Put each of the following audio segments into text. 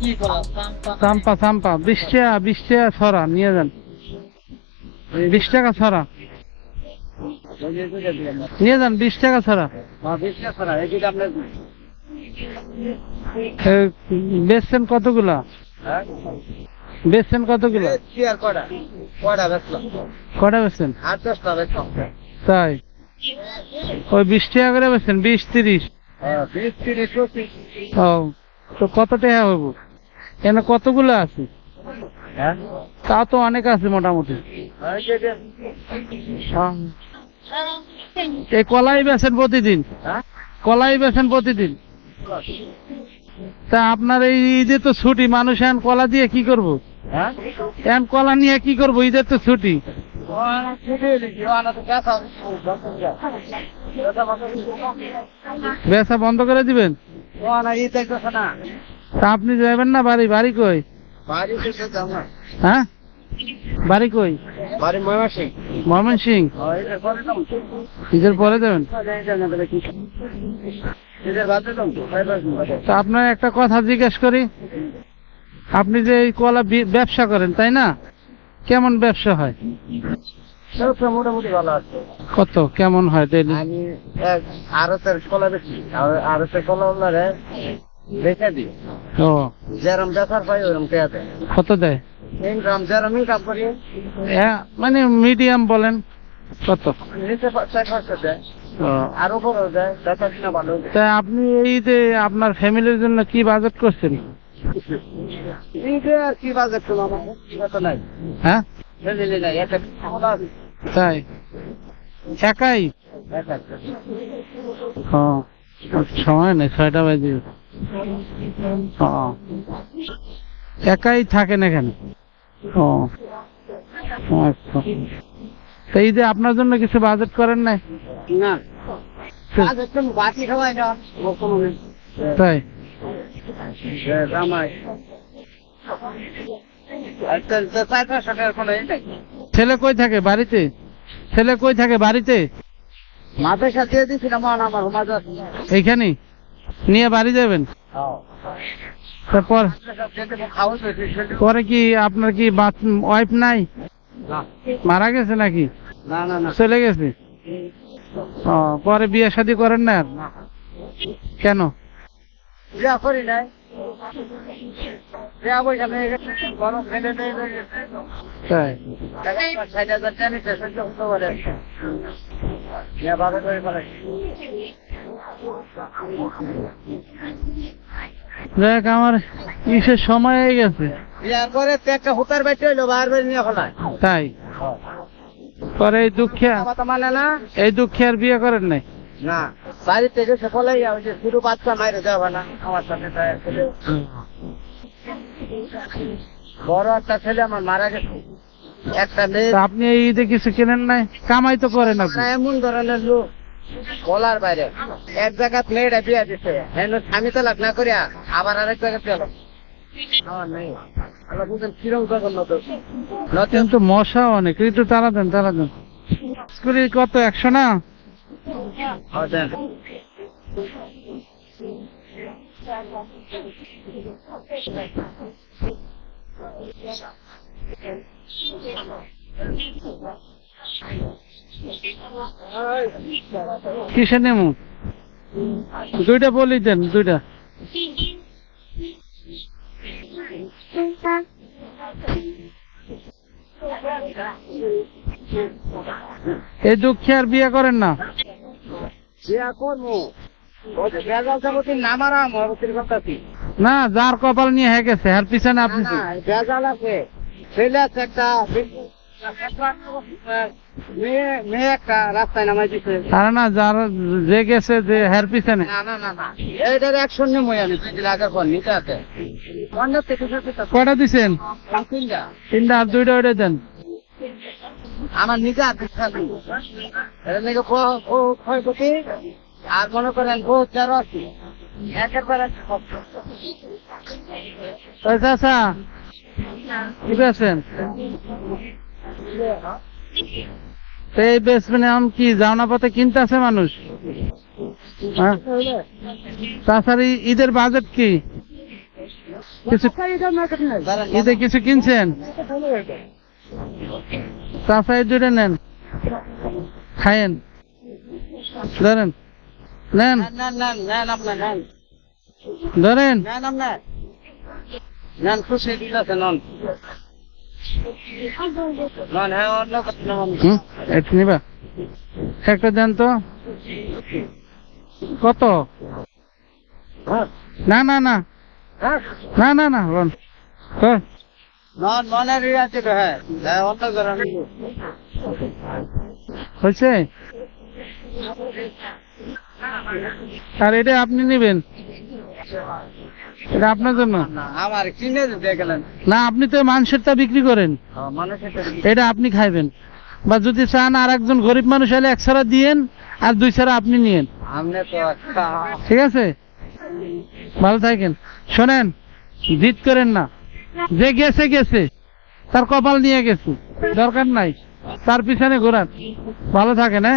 কি চাম্পা চাম্পা বিশ টাকা বিশ টাকা ছড়া নিয়ে যান। বিশ টাকা ছড়া নিয়ে যান বিশ টাকা ছড়া বেচছেন কতগুলা? বেচছেন কতগুলা? কটা বেচছেন? তাই? ওই বিশ টাকা করে বেচছেন বিশ তিরিশ। ও তো কত টাকা হইব? এখানে কতগুলো আছে? তা তো অনেক আছে মোটামুটি। এই কলাই বেছেন প্রতিদিন। কলাই বেছেন প্রতিদিন। তা আপনার এই ঈদে তো ছুটি মানুষ এখন কলা দিয়ে কি করব? এখন কলা নিয়ে কি করব? ঈদের তো ছুটি। বেচা বন্ধ করে দিবেন? তা আপনি যাবেন না? বাড়ি বাড়ি কই? হ্যাঁ? বাড়ি কই? ময়মন সিং ঈদের পরে দেবেন তা আপনার একটা কথা জিজ্ঞেস করি। আপনি যে এই কলা ব্যবসা করেন, তাই না? কেমন ব্যবসা হয়? মোটামুটি ভালো আছে। কত? কেমন হয় ডেলি আমি এক আরতের কলা বেশি আরতের কলা ওনারে বেচে দিই। ও। যেরম বেচার পাই ওরম পেয়ে দেয়। কত দেয়? ইনকাম যেরম ইনকাম করি। মানে মিডিয়াম বলেন কত? আপনি এই যে আপনার ফ্যামিলির জন্য কি বাজেট করছেন? হ্যাঁ তাই একাই সময় নেই ছয়টা বাজে একাই থাকেন এখানে ও আচ্ছা এই যে আপনার জন্য কিছু বাজেট করেন নাই? না। তাই? জামাই। নাই ছেলে কই থাকে বাড়িতে? ছেলে কই থাকে বাড়িতে? মাথায় সাথে দিয়েছিলাম আমার মাঝে এইখানে? নিয়ে বাড়ি যাবেন? তারপর পরে কি আপনার কি ওয়াইফ নাই? মারা গেছে নাকি? না না না। চলে গেছে? ও পরে বিয়ে শাদী করেন না? কেন? করি নাই। দেখ আমার ইসের সময় হয়ে গেছে। করে একটা হুতার বাইতে হইল বার বের নিয়ে ফেলায়। তাই। পরে এই দুঃখে এই দুঃখে আর বিয়ে করেন নাই। না বাড়ি থেকে সে ওই যে শুরু বাচ্চা মাইরে যাবে না আমার সাথে বড় একটা ছেলে আমার মারা গেছে। একটা মেয়ে। আপনি এই ঈদে কিছু কেনেন নাই? কামাই তো করেন আপনি। না, এমন ধরনের লোক। বলার বাইরে। এক জায়গাত মেয়েটা বিয়া দিছে। হেন স্বামী তালাক না করিয়া আবার আরেক জায়গা কিন্তু মশা অনেক। একটু তারা দেন তারা দেন কত? একশো না? হ্যাঁ, কিসে নেমু? দুইটা বলি দেন দুইটা। এই দুঃখে আর বিয়ে করেন না। না যার কপাল নিয়ে হয়ে গেছে আর পিছনে আপনি আরে না যার যে গেছে যে হের পিছনে। না না না না। এইটার একশো নেই আমি আগের পর নিতে আছে। কয়টা দিছেন? তিনটা। তিনটা আর দুইটা ওইটা দেন। আমার নিজে এটা নাকি ও ক্ষয়ক্ষতি? আর মনে করেন চারো আছে একেবারে কি আছেন এই বেসমেন্ট এখন কি যাওনা পথে কিনতে আছে মানুষ? হ্যাঁ? তাছাড়া ঈদের বাজেট কি? কিছু ঈদে কিছু কিনছেন? চাষা এই দুটো নেন। খায়েন। ধরেন। নেন। ধরেন। নেন খুশি দিতেছে নন। নন হ্যাঁ নিবা। একটা দেন তো। কত? না না না। না না না লন। কর। নন মনের আছে তো হ্যাঁ। হ্যাঁ অন্য করে হয়েছে? আর এটা আপনি নেবেন? এটা আপনার জন্য? আমার কিনে দিতে গেলেন। না আপনি তো মাংসেরটা বিক্রি করেন। এটা আপনি খাইবেন। বা যদি চান আর একজন গরিব মানুষ হলে এক ছাড়া দিয়েন আর দুই ছাড়া আপনি নিয়েন। আপনি ঠিক আছে? ভালো থাকেন। শোনেন জিদ করেন না। যে গেছে গেছে। তার কপাল নিয়ে গেছে। দরকার নাই। তার পিছনে ঘোরান। ভালো থাকে না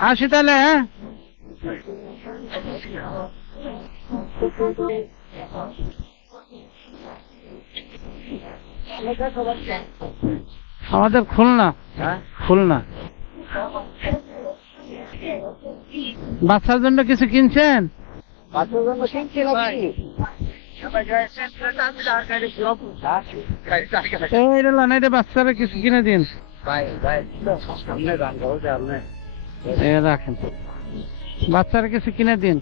আসি তাহলে হ্যাঁ? আমাদের খুলনা। হ্যাঁ? খুলনা। বাচ্চার জন্য কিছু কিনছেন? বাচ্চার কিছু কিনে দিন। রাখেন। বাচ্চারা কিছু কিনে দিন।